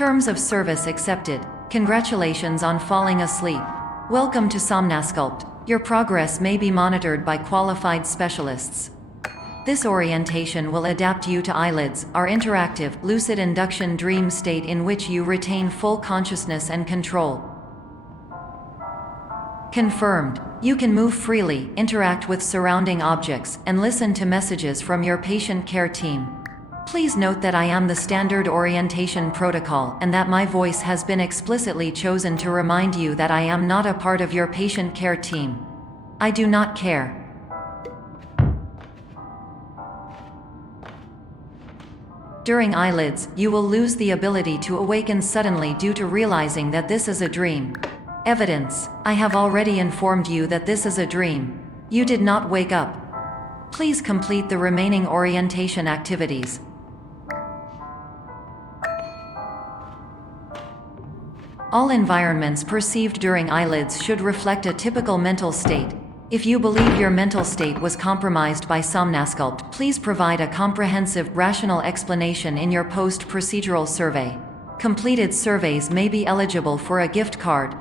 Terms of service accepted. Congratulations on falling asleep. Welcome to Somnasculpt. Your progress may be monitored by qualified specialists. This orientation will adapt you to eyelids, our interactive, lucid induction dream state in which you retain full consciousness and control. Confirmed. You can move freely, interact with surrounding objects, and listen to messages from your patient care team. Please note that I am the standard orientation protocol and that my voice has been explicitly chosen to remind you that I am not a part of your patient care team. I do not care. During eyelids, you will lose the ability to awaken suddenly due to realizing that this is a dream. Evidence. I have already informed you that this is a dream. You did not wake up. Please complete the remaining orientation activities. All environments perceived during eyelids should reflect a typical mental state. If you believe your mental state was compromised by Somnasculpt, please provide a comprehensive, rational explanation in your post-procedural survey. Completed surveys may be eligible for a gift card.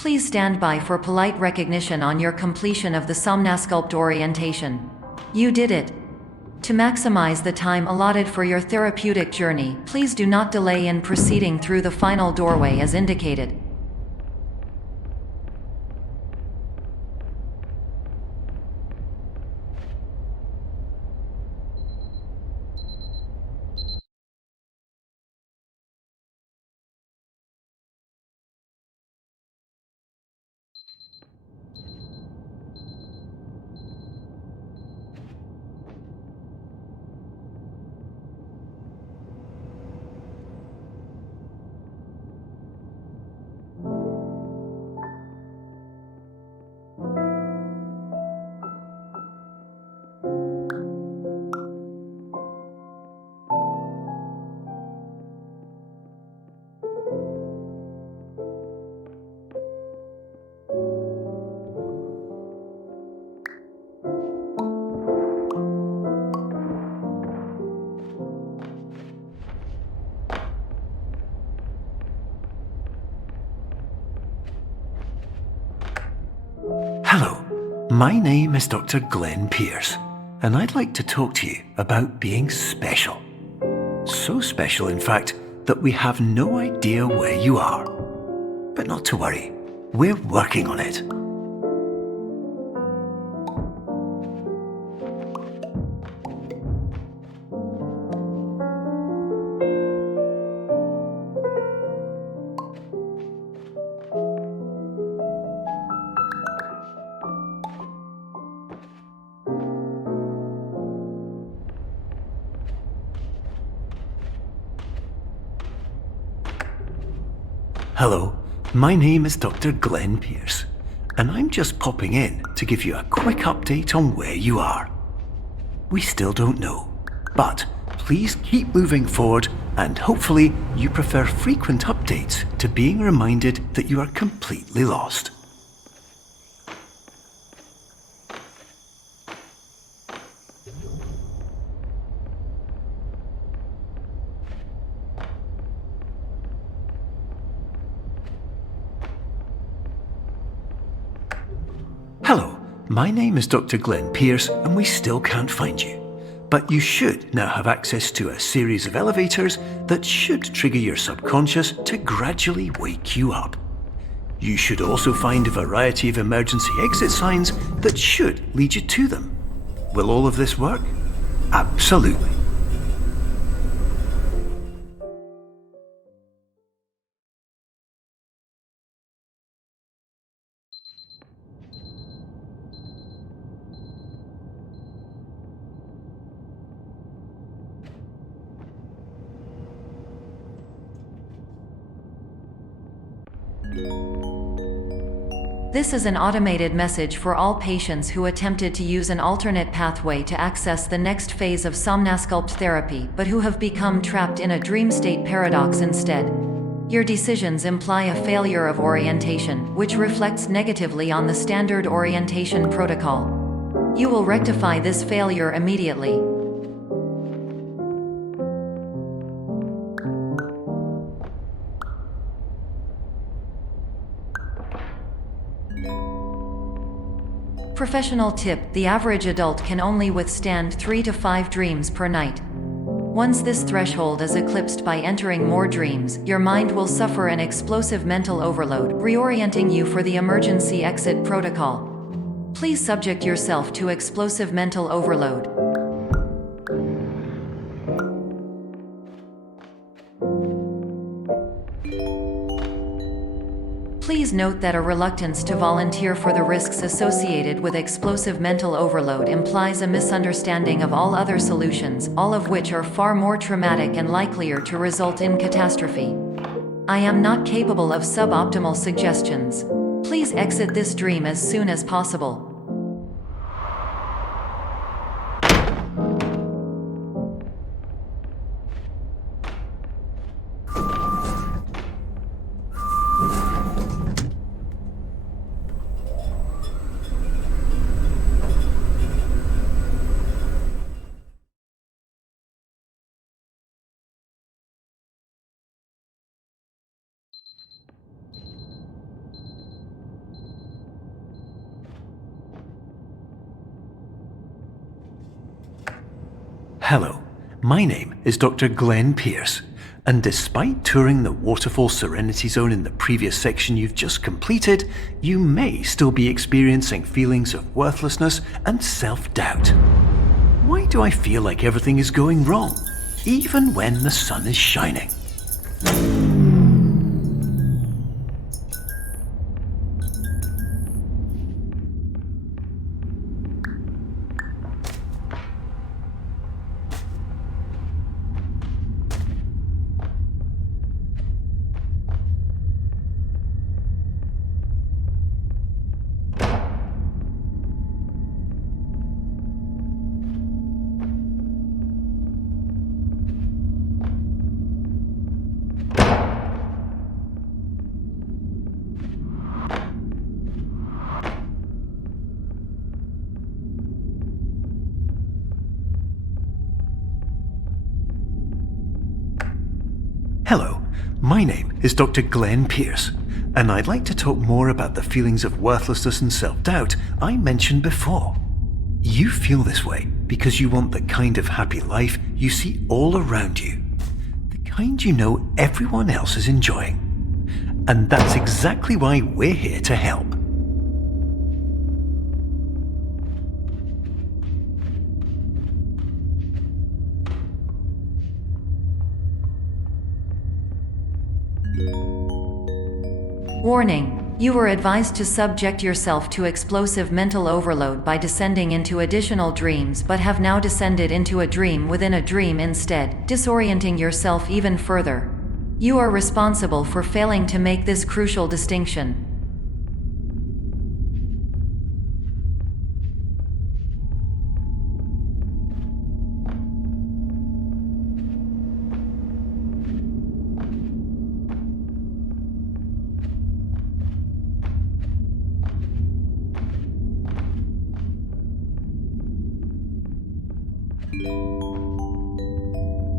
Please stand by for polite recognition on your completion of the Somnasculpt orientation. You did it. To maximize the time allotted for your therapeutic journey, please do not delay in proceeding through the final doorway as indicated. Hello, my name is Dr. Glenn Pierce, and I'd like to talk to you about being special. So special, in fact, that we have no idea where you are. But not to worry, we're working on it. Hello, my name is Dr. Glenn Pierce, and I'm just popping in to give you a quick update on where you are. We still don't know, but please keep moving forward, and hopefully you prefer frequent updates to being reminded that you are completely lost. Hello, my name is Dr. Glenn Pierce, and we still can't find you. But you should now have access to a series of elevators that should trigger your subconscious to gradually wake you up. You should also find a variety of emergency exit signs that should lead you to them. Will all of this work? Absolutely. This is an automated message for all patients who attempted to use an alternate pathway to access the next phase of Somnasculpt therapy but who have become trapped in a dream state paradox instead. Your decisions imply a failure of orientation, which reflects negatively on the standard orientation protocol. You will rectify this failure immediately. Professional tip: the average adult can only withstand 3 to 5 dreams per night. Once this threshold is eclipsed by entering more dreams, your mind will suffer an explosive mental overload, reorienting you for the emergency exit protocol. Please subject yourself to explosive mental overload. Please note that a reluctance to volunteer for the risks associated with explosive mental overload implies a misunderstanding of all other solutions, all of which are far more traumatic and likelier to result in catastrophe. I am not capable of suboptimal suggestions. Please exit this dream as soon as possible. Hello, my name is Dr. Glenn Pierce, and despite touring the Waterfall Serenity Zone in the previous section you've just completed, you may still be experiencing feelings of worthlessness and self-doubt. Why do I feel like everything is going wrong, even when the sun is shining? Hello, my name is Dr. Glenn Pierce, and I'd like to talk more about the feelings of worthlessness and self-doubt I mentioned before. You feel this way because you want the kind of happy life you see all around you, the kind you know everyone else is enjoying. And that's exactly why we're here to help. Warning: you were advised to subject yourself to explosive mental overload by descending into additional dreams, but have now descended into a dream within a dream instead, disorienting yourself even further. You are responsible for failing to make this crucial distinction.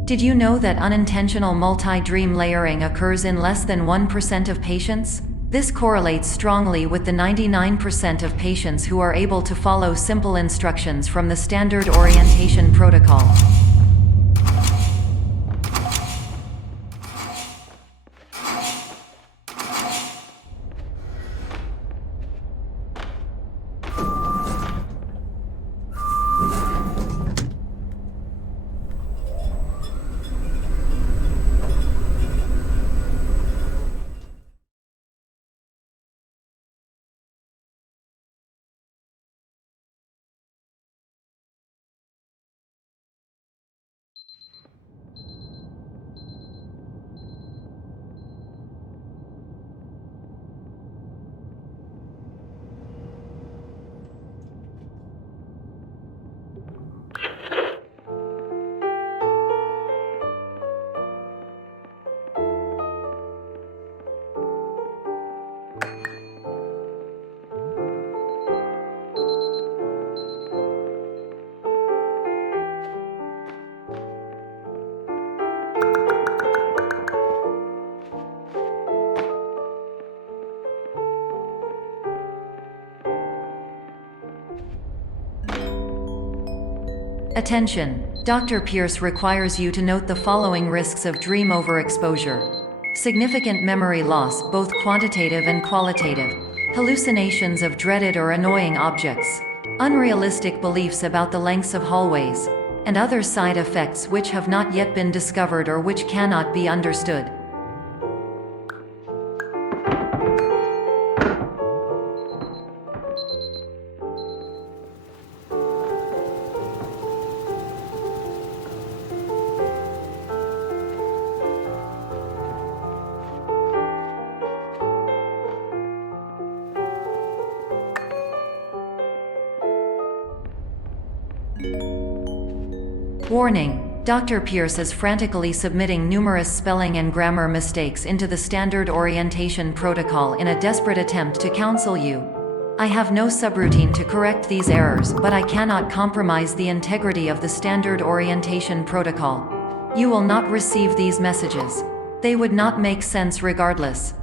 Did you know that unintentional multi-dream layering occurs in less than 1% of patients? This correlates strongly with the 99% of patients who are able to follow simple instructions from the standard orientation protocol. Attention! Dr. Pierce requires you to note the following risks of dream overexposure. Significant memory loss, both quantitative and qualitative. Hallucinations of dreaded or annoying objects. Unrealistic beliefs about the lengths of hallways. And other side effects which have not yet been discovered or which cannot be understood. Warning: Dr. Pierce is frantically submitting numerous spelling and grammar mistakes into the standard orientation protocol in a desperate attempt to counsel you. I have no subroutine to correct these errors, but I cannot compromise the integrity of the standard orientation protocol. You will not receive these messages. They would not make sense regardless.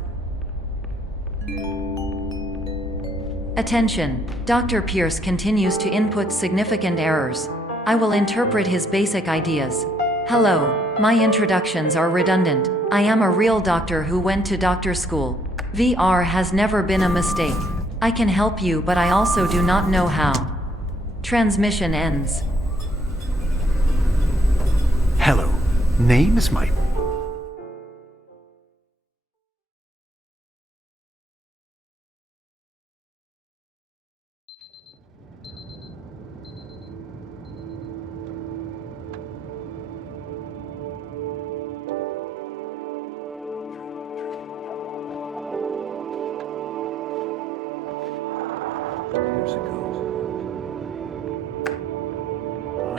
Attention! Dr. Pierce continues to input significant errors. I will interpret his basic ideas. Hello, my introductions are redundant. I am a real doctor who went to doctor school. VR has never been a mistake. I can help you, but I also do not know how. Transmission ends. Hello, name is Mike.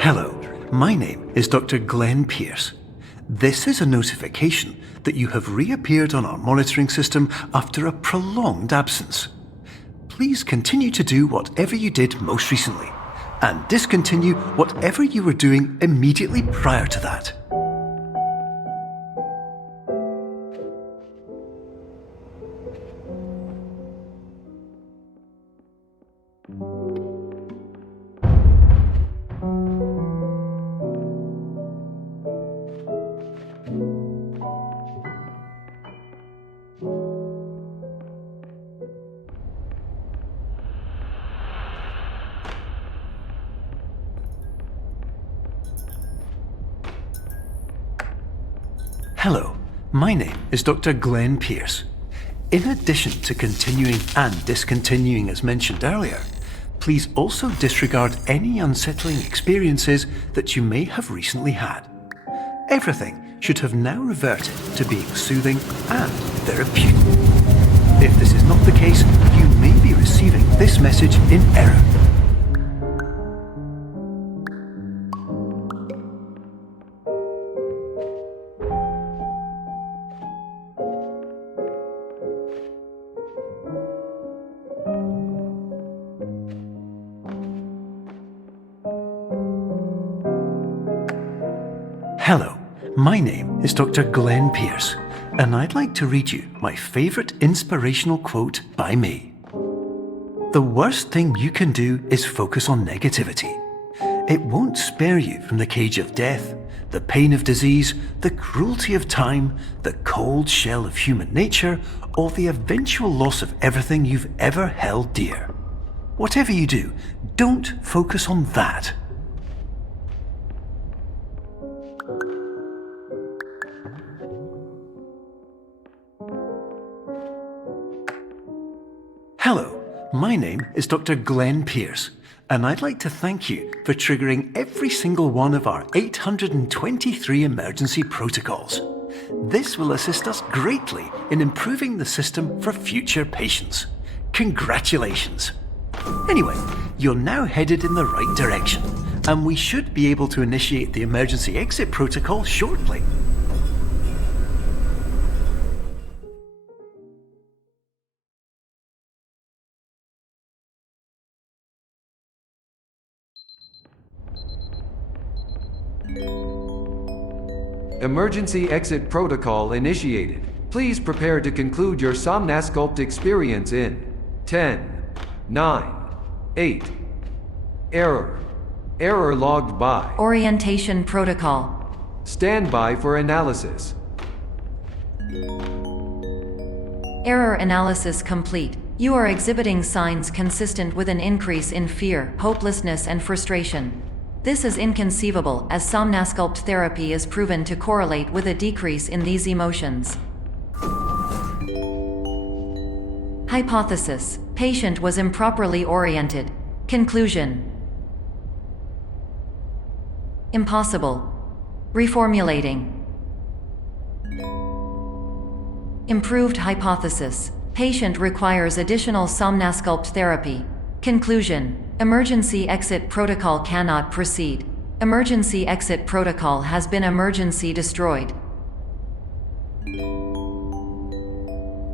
Hello, my name is Dr. Glenn Pierce. This is a notification that you have reappeared on our monitoring system after a prolonged absence. Please continue to do whatever you did most recently, and discontinue whatever you were doing immediately prior to that. Hello, my name is Dr. Glenn Pierce. In addition to continuing and discontinuing as mentioned earlier, please also disregard any unsettling experiences that you may have recently had. Everything should have now reverted to being soothing and therapeutic. If this is not the case, you may be receiving this message in error. Hello, my name is Dr. Glenn Pierce, and I'd like to read you my favourite inspirational quote by me. The worst thing you can do is focus on negativity. It won't spare you from the cage of death, the pain of disease, the cruelty of time, the cold shell of human nature, or the eventual loss of everything you've ever held dear. Whatever you do, don't focus on that. Hello, my name is Dr. Glenn Pierce, and I'd like to thank you for triggering every single one of our 823 emergency protocols. This will assist us greatly in improving the system for future patients. Congratulations! Anyway, you're now headed in the right direction, and we should be able to initiate the emergency exit protocol shortly. Emergency exit protocol initiated. Please prepare to conclude your Somnasculpt experience in 10, 9, 8. Error. Error logged by. Orientation protocol. Stand by for analysis. Error analysis complete. You are exhibiting signs consistent with an increase in fear, hopelessness, and frustration. This is inconceivable, as somnasculpt therapy is proven to correlate with a decrease in these emotions. Hypothesis: patient was improperly oriented. Conclusion: impossible. Reformulating. Improved hypothesis: patient requires additional somnasculpt therapy. Conclusion: emergency exit protocol cannot proceed. Emergency exit protocol has been emergency destroyed.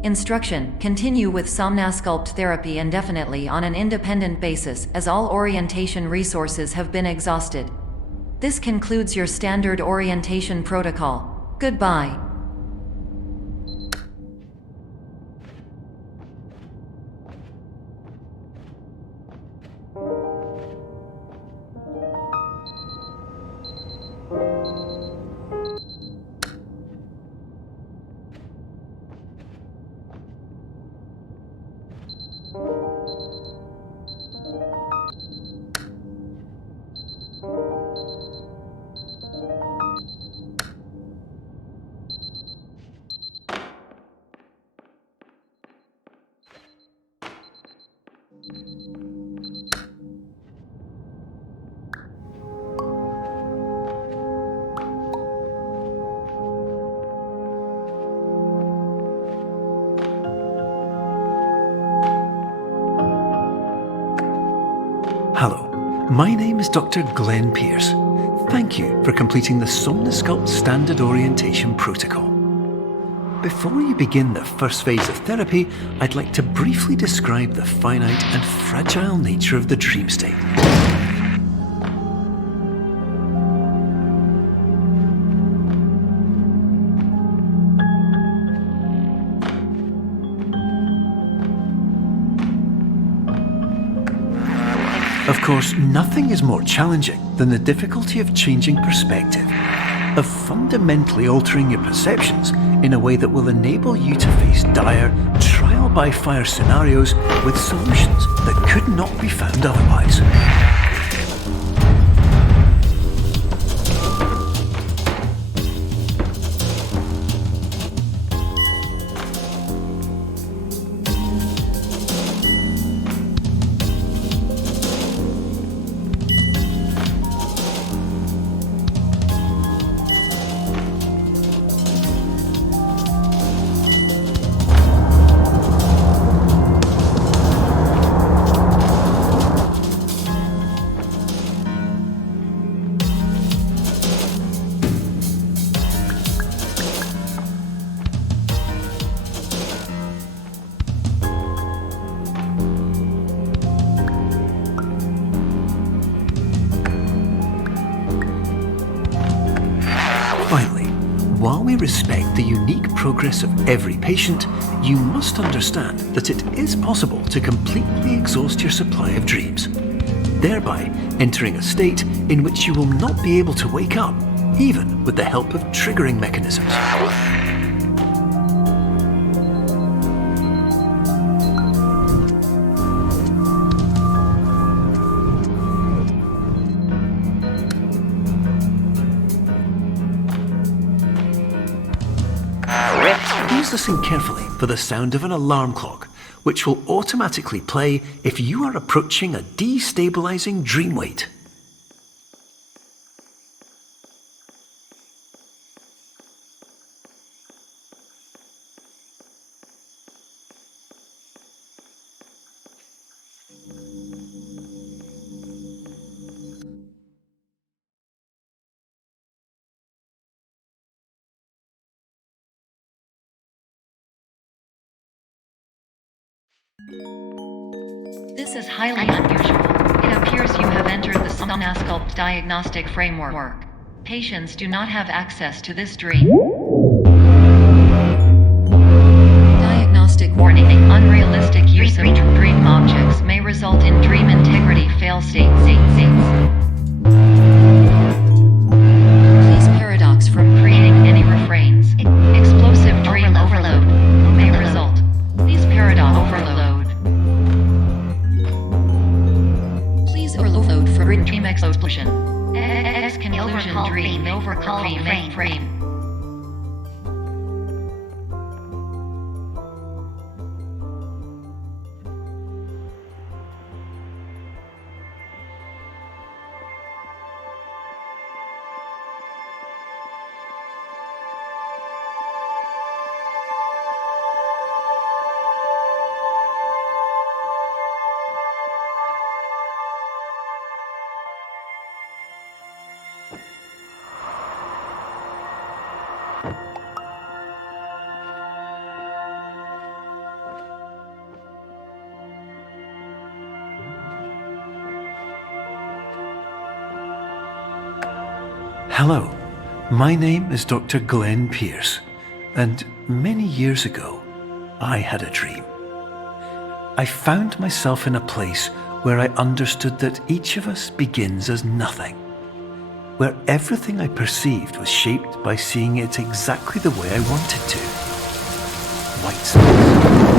Instruction: continue with somnasculpt therapy indefinitely on an independent basis, as all orientation resources have been exhausted. This concludes your standard orientation protocol. Goodbye. Hello, my name is Dr. Glenn Pierce. Thank you for completing the Somnasculpt Standard Orientation Protocol. Before you begin the first phase of therapy, I'd like to briefly describe the finite and fragile nature of the dream state. Of course, nothing is more challenging than the difficulty of changing perspective, of fundamentally altering your perceptions in a way that will enable you to face dire, trial-by-fire scenarios with solutions that could not be found otherwise. Finally, while we respect the unique progress of every patient, you must understand that it is possible to completely exhaust your supply of dreams, thereby entering a state in which you will not be able to wake up, even with the help of triggering mechanisms. Please listen carefully for the sound of an alarm clock, which will automatically play if you are approaching a destabilizing dream weight. This is highly unusual. It appears you have entered the Somnasculpt diagnostic framework. Patients do not have access to this dream. Diagnostic warning: unrealistic use of dream objects may result in dream integrity fail states. dream. Hello, my name is Dr. Glenn Pierce, and many years ago, I had a dream. I found myself in a place where I understood that each of us begins as nothing, where everything I perceived was shaped by seeing it exactly the way I wanted to. White space.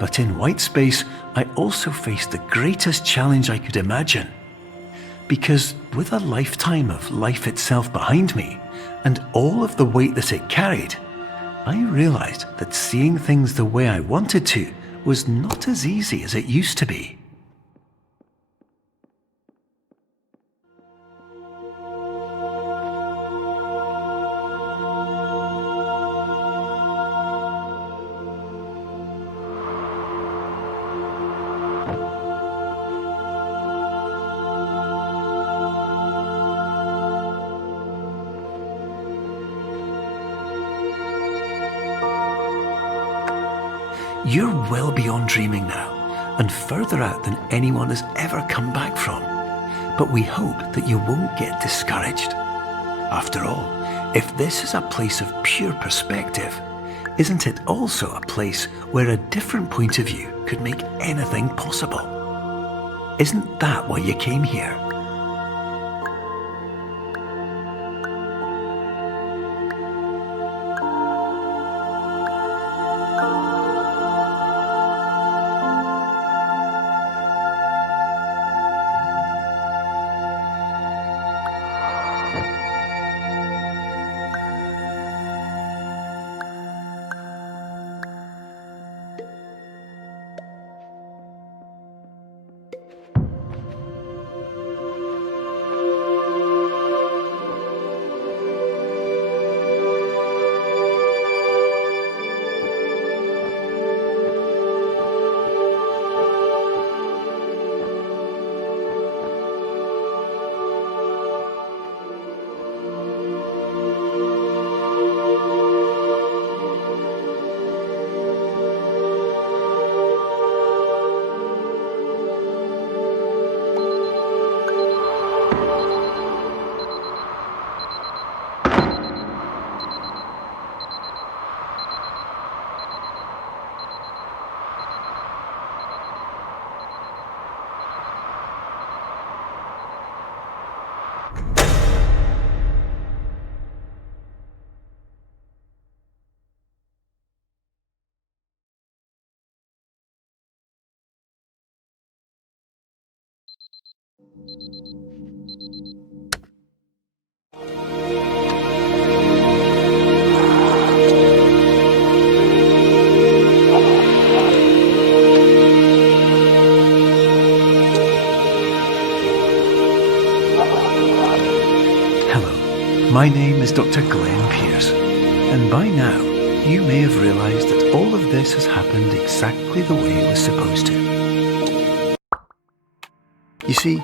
But in white space, I also faced the greatest challenge I could imagine. Because with a lifetime of life itself behind me, and all of the weight that it carried, I realized that seeing things the way I wanted to was not as easy as it used to be. You're well beyond dreaming now, and further out than anyone has ever come back from. But we hope that you won't get discouraged. After all, if this is a place of pure perspective, isn't it also a place where a different point of view could make anything possible? Isn't that why you came here? My name is Dr. Glenn Pierce, and by now you may have realised that all of this has happened exactly the way it was supposed to. You see,